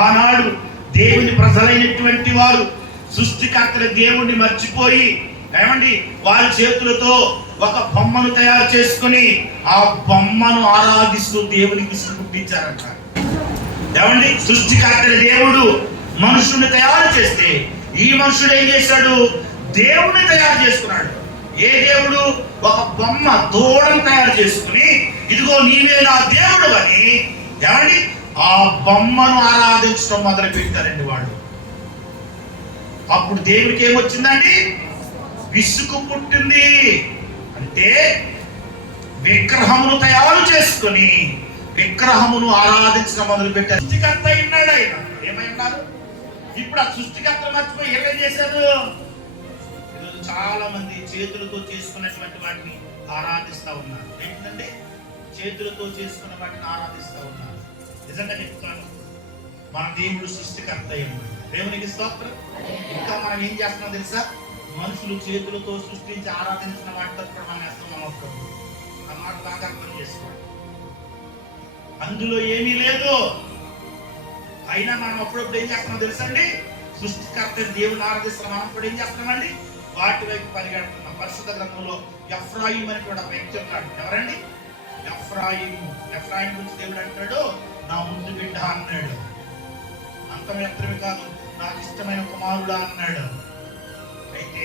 ఆనాడు దేవుని ప్రజలైనటువంటి వారు సృష్టికర్తల దేవుణ్ణి మర్చిపోయి ఏమండి వారి చేతులతో ఒక బొమ్మను తయారు చేసుకుని ఆ బొమ్మను ఆరాధిస్తూ దేవునికి విసుగు పుట్టించారంట. ఏమండి సృష్టికర్తల దేవుడు మనుషుని తయారు చేస్తే ఈ మనుషుడు ఏం చేశాడు? దేవుని తయారు చేసుకున్నాడు. ఏ దేవుడు? ఒక బొమ్మ తోడను తయారు చేసుకుని ఇదిగో నీవే నా దేవుడు అని ఏమండి ఆ బొమ్మను ఆరాధించడం మొదలు పెట్టారండి వాళ్ళు. అప్పుడు దేవుడికి ఏమొచ్చిందండి? విసుగు పుట్టింది. అంటే విగ్రహమును తయారు చేసుకుని విగ్రహమును ఆరాధించడం మొదలు పెట్టారు. సృష్టికర్త అయినాడు ఆయన. ఏమైనారు? ఇప్పుడు ఆ సృష్టికర్త మర్చిపోయి ఏమేం చేశారు? ఈరోజు చాలా మంది చేతులతో చేసుకున్నటువంటి వాటిని ఆరాధిస్తా ఉన్నారు. ఏంటంటే చేతులతో చేసుకున్న వాటిని ఆరాధిస్తా ఉన్నారు. నిజంగా చెప్తాను, మన దేవుడు సృష్టికర్త అయ్యాడు. దేవునికి స్తోత్రం. ఇంకా మనం ఏం చేస్తున్నాం తెలుసా? మనుషులు చేతులతో సృష్టించి ఆరాధించిన వాటితో కూడా మనం వేస్తున్నాం. ఆ మాట బాగా అర్థం చేసుకోండి. అందులో ఏమీ లేదు. అయినా మనం అప్పుడప్పుడు ఏం చేస్తున్నాం తెలుసండి? సృష్టికర్త దేవుని ఆరాధిస్తున్నాం. మనం కూడా ఏం చేస్తున్నామండి? వాటి వైపు పరిగెడుతున్నాం. పరిశుద్ధ గ్రంథంలో ఎఫ్రాయిం అనేటువంటి ఒక వ్యక్తి ఉన్నాడు. ఎవరండి? ఎఫ్రాయిం. ఎఫ్రాయిం గురించి దేవుడు అంటాడు, నా ముందు బిడ్డ అన్నాడు. అంత మాత్రమే కాదు, నాకు ఇష్టమైన కుమారుడా అన్నాడు. అయితే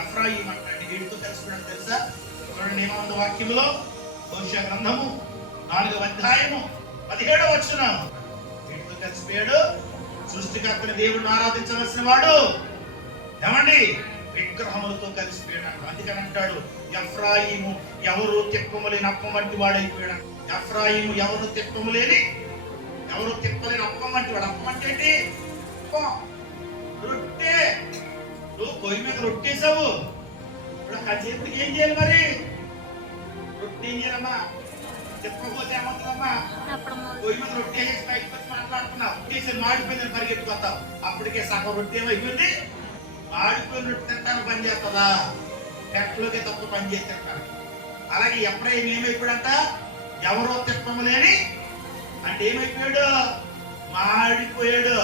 ఎఫ్రాయిం అంటాడు. వీటితో కలిసిపోవడం తెలుసా? చూడండి ఏమన్నా వాక్యంలో హోషేయ గ్రంథము 4వ అధ్యాయము 17వ వచనం. వీటితో కలిసిపోయాడు. సృష్టికర్తని దేవుడిని ఆరాధించవలసిన వాడు ఏమండి విగ్రహములతో కలిసిపోయాడు. అందుకని అంటాడు ఎఫ్రాయిము ఎవరు తిప్పములేని అప్పం వంటి వాడైపోయాడు. ఎఫ్రాయిము ఎవరు తిప్పలేని అప్పం వంటి వాడు. అప్పం అంటే ఏంటి? రొట్టె. నువ్వు పొయ్యి మీద రొట్టేసావు, ఇప్పుడు ఆ చేతికి ఏం చేయాలి? మరి రొట్టె ఏం చేయాలమ్మా? తిప్పకపోతే ఏమవుతుందమ్మా? పొయ్యి మీద రొట్టె వేసి బయటకు వచ్చి మాట్లాడుతున్నావు. చేసి మాడిపోయిందని పరిగెట్టుకొస్తావు. అప్పటికే సగం రొట్టె ఏమైపోయింది? మాడిపోయిన రొట్టె తింటాను పని చేస్తుందా? పెట్టలోకి తప్పు పని చేసి తింటాను. అలాగే ఎప్పుడైనా ఏమైపోయాడంట? ఎవరో తిప్పము లేని అంటే ఏమైపోయాడు? మాడిపోయాడు,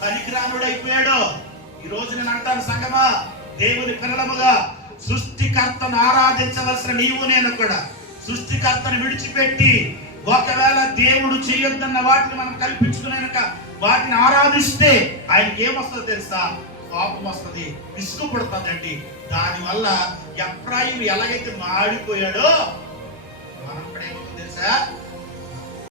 పనికిరానుడు అయిపోయాడు. ఈ రోజు నేను అంటాను సంగమా, దేవుని పిల్లలముగా సృష్టికర్తను ఆరాధించవలసిన నీవు నేను కూడా సృష్టికర్తను విడిచిపెట్టి ఒకవేళ దేవుడు చేయొద్దన్న వాటిని మనం కల్పించుకునేక వాటిని ఆరాధిస్తే ఆయనకి ఏమొస్తుందో తెలుసా? కోపం వస్తుంది, విసుగు పుడుతుందండి. దానివల్ల ఎఫ్రాయిము ఎలాగైతే మాడిపోయాడో మనం కూడా ఏమవుతుందో తెలుసా?